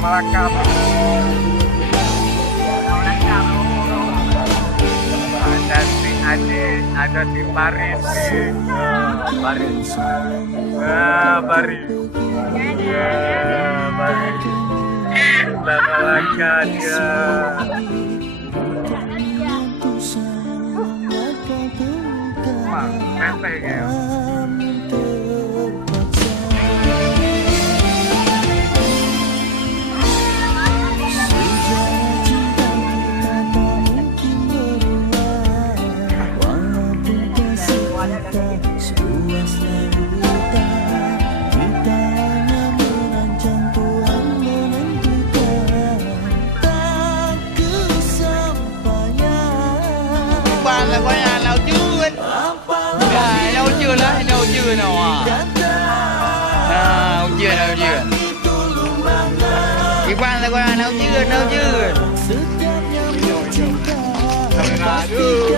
Malakam. Ada di Paris nih. Paris. Paris. Paris. Kita Malakam ya. Pepe ya. Là coi nhà nào chưa anh đâu chưa đó đâu chưa nào đâu chưa chị quan là coi nhà nào chưa Aduh.